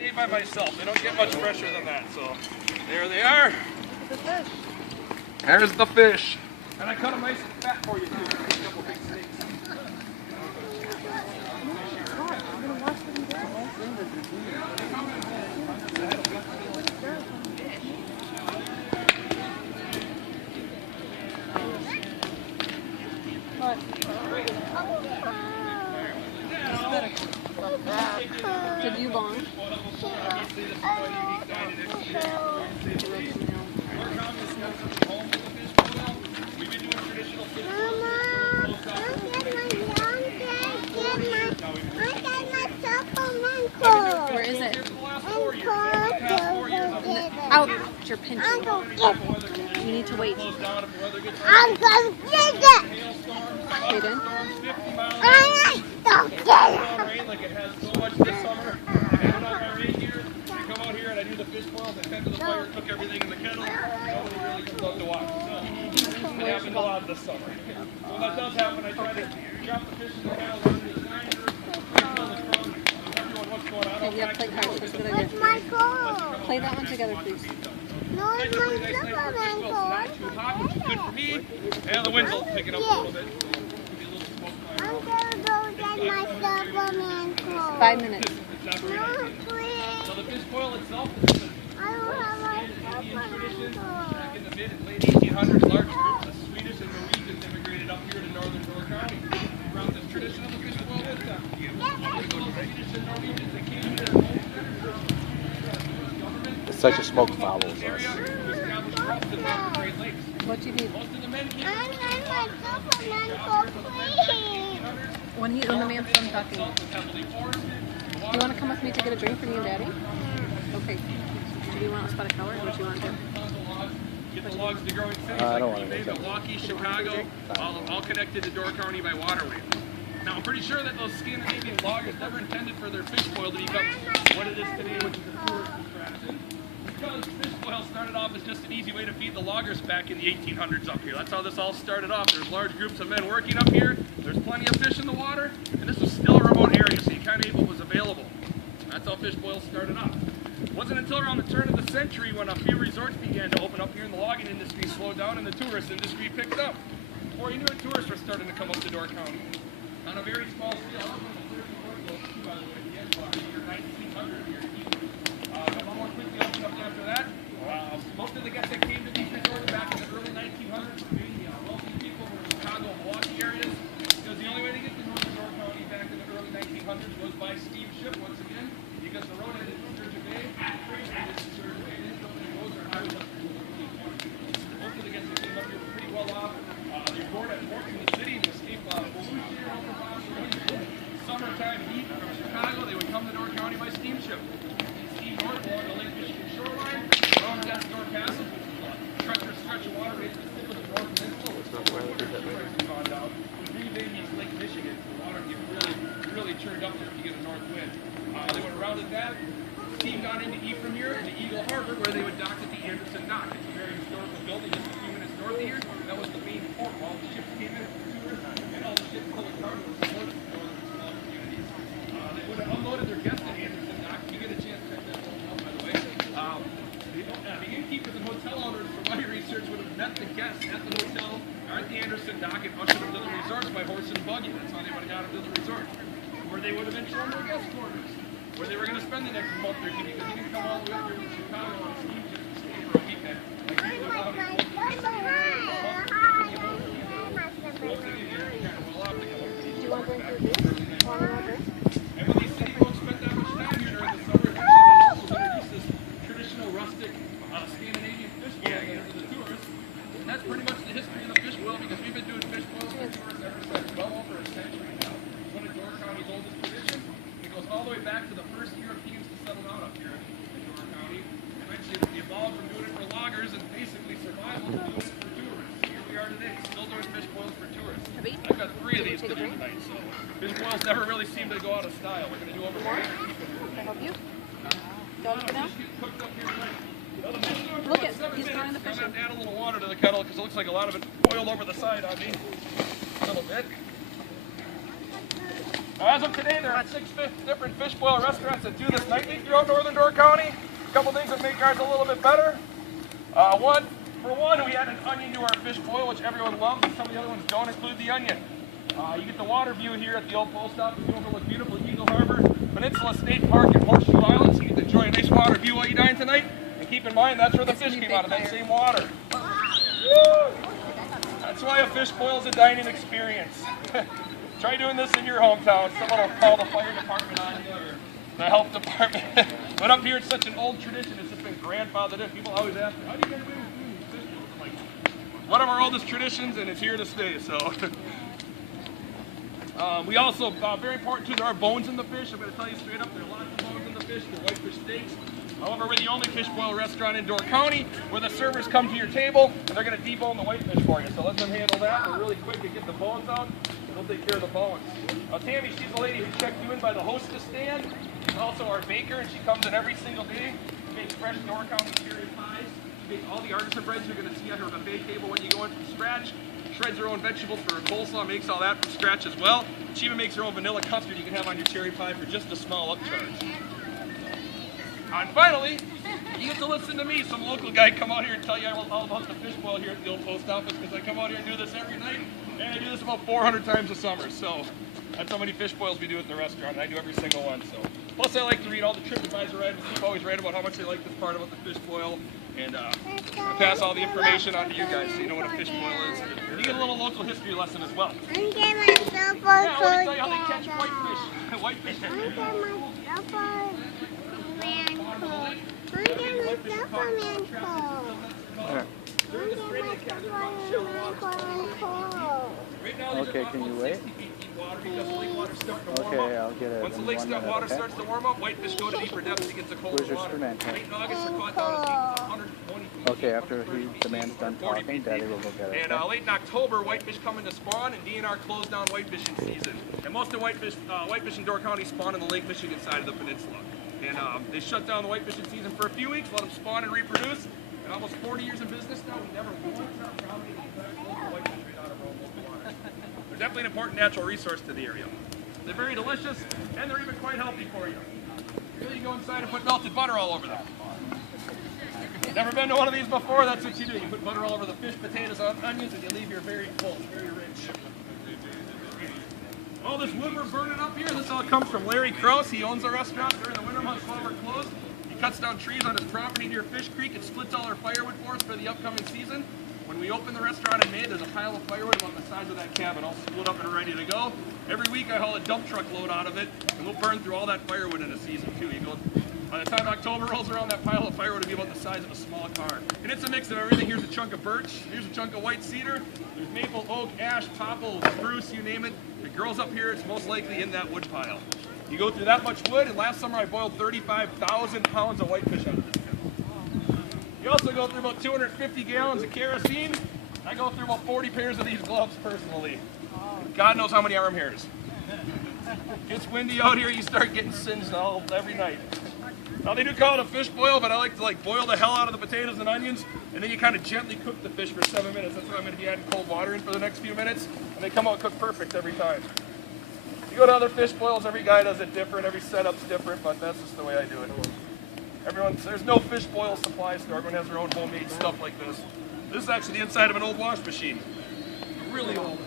stay by myself. They don't get much fresher than that. So there they are. There's the fish. And I cut them nice and fat for you too. A couple big steaks. Did you bond? Where is it? Out! You're pinching. You need to wait. I'm gonna get it! Wait in. I'm gonna get it! Like it has so much this summer. I put out my rain gear, I come out here and I do the fish boils, I tend to the fire, cook everything in the kettle. Nobody really comes out to watch. So it happens a lot this summer. So when that does happen, I try to drop the fish in the kettle, run the grinder, everyone what's going on. Okay, yeah, play cards. That's a good idea. It's my goal! Play that one together, please. No, it's my Superman goal. Not too hot, which is good for me. And the winds will pick it up a little bit. I'm gonna go get my Superman goal. 5 minutes. No, please. So the fish boil itself is I don't have my Superman goal. back in the mid and late 1800s, large groups of Swedish and Norwegians immigrated up here to northern Door County. Around this tradition of the fish boil with them. Swedish and Norwegians that came here. It's such a smoke follows us. What do you need? I need my Superman goal, please. When the man's done talking. Do you want to come with me to get a drink for me and Daddy? Okay. Do you want a spotted color or what do you want to do? Get the logs to growing cities I like don't want Green Bay, to. Milwaukee, Chicago, all connected to Door County by waterway. Now, I'm pretty sure that those Scandinavian loggers never intended for their fish boil to become what it is today, which is a tourist attraction. Because fish boil started off as just an easy way to feed the loggers back in the 1800s up here. That's how this all started off. There's large groups of men working up here. There's plenty of fish in the water, and this was still a remote area, so you kind of ate what was available. That's how fish boil started off. It wasn't until around the turn of the century when a few resorts began to open up here and the logging industry slowed down and the tourist industry picked up. Before you knew it, tourists were starting to come up to Door County. On a very small scale, by the way, the Edgewater, year 1900 here. A couple more quickly opened up after that. Most of the guests that came to these resorts back in the early 1900s were being wealthy people from the Chicago, Milwaukee areas. Because the only way to get to northern Door County back in the early 1900s was by steam ship once again, because the road ended in Sturgeon Bay, freight ended in Sturgeon Bay, didn't open any roads or highways up to most of the guests that came up here were pretty well off. They poured at ports in the city to escape pollution. Summertime heat from Chicago, they would come to Door County by steamship. Steam north along the Lake Michigan shoreline, around Death's Door Castle, which is a treacherous stretch of water right to the tip of the North Peninsula, which is where the has gone down. Green Bay meets Lake Michigan, so the water gets really churned up there if you get a north wind. They would have routed that, steamed on into Ephraim here, into Eagle Harbor, where they would dock at the Anderson Dock. It's a very historical building just a few minutes north of here. That was the main port where all the ships came in for tours, and all the ships full of cargo was loaded to northern small communities. They would have unloaded their guests at Anderson Dock. You get a chance to check that building out, by the way. The innkeepers and hotel owners, from my research, would have met the guests at the hotel or at the Anderson Dock and ushered them to the resorts by horse and buggy. That's how they would have got them to the resort. Where they would have been shown their guest quarters, where they were going to spend the next month or two, because you didn't come all the way up here from Chicago on a steamship to stay for a weekend. Like people are out here. Do you want to drink your juice? And when these city folks spent that much time here during the summer, they also introduced this traditional rustic Scandinavian fish boil to the tourists. And that's pretty much the history of the fish boil, because we've been doing fish boils for tourists ever since well over a century now. It's one of Door County's oldest traditions. It goes all the way back to the first Europeans to settle down up here in Door County. Eventually we evolved from doing it for loggers and basically survival to doing it for tourists. Here we are today, still doing fish boils for tourists. I've got 3 of these to do tonight, so fish boils never really seem to go out of style. We're going to do over more. Can I help you? Don't you know? Cooked up here tonight. Look at, he's throwing the fish I'm in. going to add a little water to the kettle because it looks like a lot of it boiled over the side on me. A little bit. Now, as of today, there are 6 different fish boil restaurants that do this nightly throughout northern Door County. A couple things that make ours a little bit better. For one, we add an onion to our fish boil, which everyone loves, and some of the other ones don't include the onion. You get the water view here at the old post office. You overlook beautiful Eagle Harbor, Peninsula State Park, and Horseshoe Island, so you get to enjoy a nice water view while you dine tonight. And keep in mind, that's where the fish came out of, that same water. That's why a fish boil is a dining experience. Try doing this in your hometown. Someone will call the fire department on you or the health department. But up here, it's such an old tradition. It's just been grandfathered in. People always ask me, how do you get away with doing these fish bowls? I'm like, one of our oldest traditions, and it's here to stay. So, we also, very important too, there are bones in the fish. I'm going to tell you straight up, there are lots of bones in the fish. They're whitefish steaks. However, we're the only fish boil restaurant in Door County where the servers come to your table and they're going to debone the whitefish for you. So let them handle that. They're really quick to get the bones out. They'll take care of the bones. Tammy, she's the lady who checked you in by the hostess stand. She's also our baker, and she comes in every single day. She makes fresh Door County cherry pies. She makes all the artisan breads you're going to see at her buffet table when you go in from scratch. Shreds her own vegetables for her coleslaw, makes all that from scratch as well. She even makes her own vanilla custard you can have on your cherry pie for just a small upcharge. And finally, you get to listen to me, some local guy, come out here and tell you all about the fish boil here at the old post office, because I come out here and do this every night, and I do this about 400 times a summer. So that's how many fish boils we do at the restaurant, and I do every single one. So plus, I like to read all the TripAdvisor items. People always write about how much they like this part about the fish boil, and I pass all the information on to you guys so you know what a fish boil is. You get a little local history lesson as well. I'm getting my cell phone. Yeah, let me tell you how they catch whitefish. Whitefish. I'm getting my cell phone. Man cold. I'm getting my cell phone, man cold. I'm getting my cell phone, man cold. Okay, can you wait? Okay, I'll get it. Once the lake water starts to warm up, whitefish go to deeper depths to get to colder Where's your water. spoon at? Late in August, they're caught down as deep as 120 feet. Okay, after the man's done talking, Daddy will go get it. And late in October, whitefish come into spawn, and DNR closed down whitefishing season. And most of whitefish in Door County spawn in the Lake Michigan side of the peninsula. And they shut down the whitefishing season for a few weeks, let them spawn and reproduce. And almost 40 years in business now, we never once found any whitefish right out of our local water. They're definitely an important natural resource to the area. They're very delicious, and they're even quite healthy for you. Really, you go inside and put melted butter all over them. Never been to one of these before? That's what you do. You put butter all over the fish, potatoes, onions, and you leave your very full, very rich. All this wood we're burning up here, this all comes from Larry Krause. He owns the restaurant during the winter months while we're closed. He cuts down trees on his property near Fish Creek and splits all our firewood for us for the upcoming season. When we open the restaurant in May, there's a pile of firewood about the size of that cabin, all split up and ready to go. Every week I haul a dump truck load out of it, and we'll burn through all that firewood in a season too. By the time October rolls around, that pile of firewood will be about the size of a small car. And it's a mix of everything. Here's a chunk of birch, here's a chunk of white cedar, there's maple, oak, ash, popple, spruce, you name it. If it grows up here, it's most likely in that wood pile. You go through that much wood, and last summer I boiled 35,000 pounds of whitefish out of this kettle. You also go through about 250 gallons of kerosene. I go through about 40 pairs of these gloves personally. God knows how many arm hairs. Gets windy out here, you start getting singed every night. Now they do call it a fish boil, but I like to boil the hell out of the potatoes and onions, and then you kind of gently cook the fish for 7 minutes. That's what I'm going to be adding cold water in for the next few minutes, and they come out cooked perfect every time. You go to other fish boils, every guy does it different, every setup's different, but that's just the way I do it. There's no fish boil supply store. Everyone has their own homemade stuff like this. This is actually the inside of an old wash machine. Really old.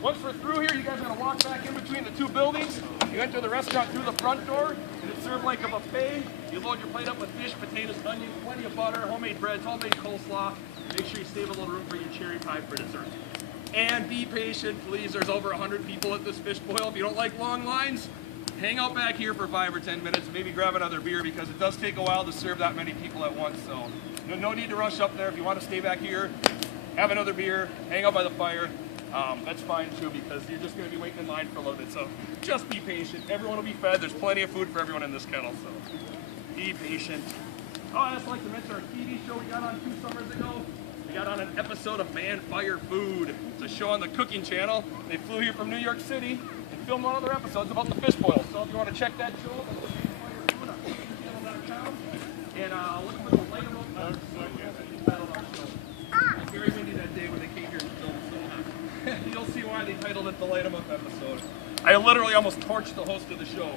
Once we're through here, you guys are going to walk back in between the two buildings. You enter the restaurant through the front door, and it's served like a buffet. You load your plate up with fish, potatoes, onions, plenty of butter, homemade breads, homemade coleslaw. Make sure you save a little room for your cherry pie for dessert. And be patient, please. There's over 100 people at this fish boil. If you don't like long lines, hang out back here for 5 or 10 minutes. Maybe grab another beer, because it does take a while to serve that many people at once. So no need to rush up there. If you want to stay back here, have another beer, hang out by the fire. That's fine too, because you're just going to be waiting in line for a little bit. So just be patient. Everyone will be fed. There's plenty of food for everyone in this kettle. So be patient. Oh, I'd just like to mention our TV show we got on 2 summers ago. We got on an episode of Man Fire Food. It's a show on the Cooking Channel. They flew here from New York City and filmed 1 other episodes about the fish boil. So if you want to check that show, that's Man Fire Food on cooking.com. And look for the later on. It's very windy that day when they came here and filmed. So You'll see why they titled it the Light 'em Up episode. I literally almost torched the host of the show.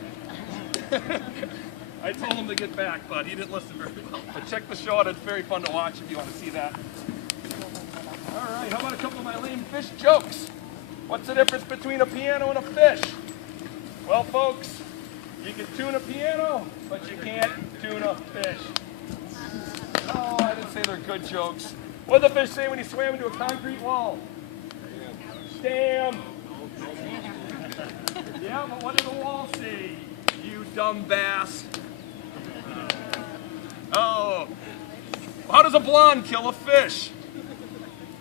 I told him to get back, but he didn't listen very well. But check the show out. It's very fun to watch if you want to see that. All right, how about a couple of my lame fish jokes? What's the difference between a piano and a fish? Well, folks, you can tune a piano, but you can't tune a fish. Oh, I didn't say they're good jokes. What did the fish say when he swam into a concrete wall? Damn. Yeah, but what did the wall say? You dumb bass. Oh. How does a blonde kill a fish?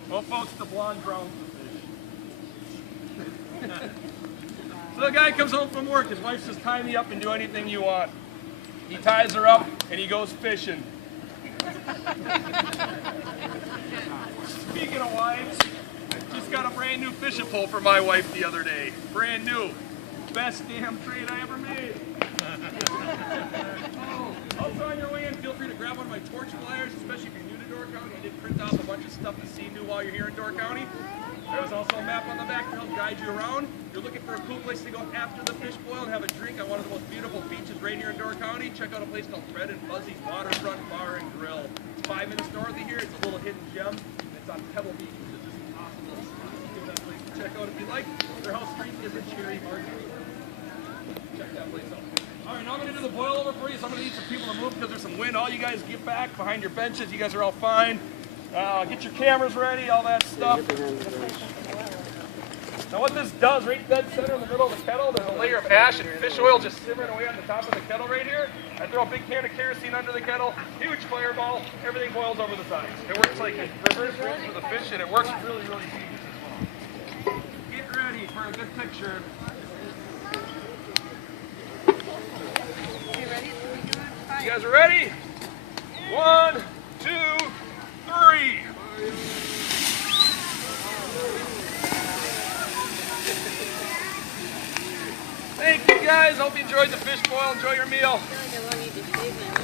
Well, folks, the blonde drowns the fish. So the guy comes home from work. His wife says, tie me up and do anything you want. He ties her up and he goes fishing. Speaking of wives, just got a brand new fishing pole for my wife the other day. Brand new. Best damn trade I ever made. Also on your way in, feel free to grab one of my torch flyers, especially if you're new to Door County. I did print off a bunch of stuff to see new while you're here in Door County. There was also a map on the back to help guide you around. If you're looking for a cool place to go after the fish boil and have a drink on one of the most beautiful beaches right here in Door County, check out a place called Fred and Fuzzy's Waterfront Bar and Grill. 5 minutes north of here, it's a little hidden gem. It's on Pebble Beach, which is just an awesome little spot. Give that place a check out if you like. Their house street is a cherry margarita. Check that place out. All right, now I'm going to do the boil over for you, so I'm going to need some people to move because there's some wind. All you guys get back behind your benches. You guys are all fine. Get your cameras ready, all that stuff. Now what this does, right dead center in the middle of the kettle, there's a layer of ash and fish oil just simmering away on the top of the kettle right here. I throw a big can of kerosene under the kettle, huge fireball, everything boils over the sides. It works like a reverse rinse for the fish, and it works really, really genius as well. Get ready for a good picture. You guys are ready? 1, 2, 3. Thank you guys. Hope you enjoyed the fish boil. Enjoy your meal. I feel like I want you to shave my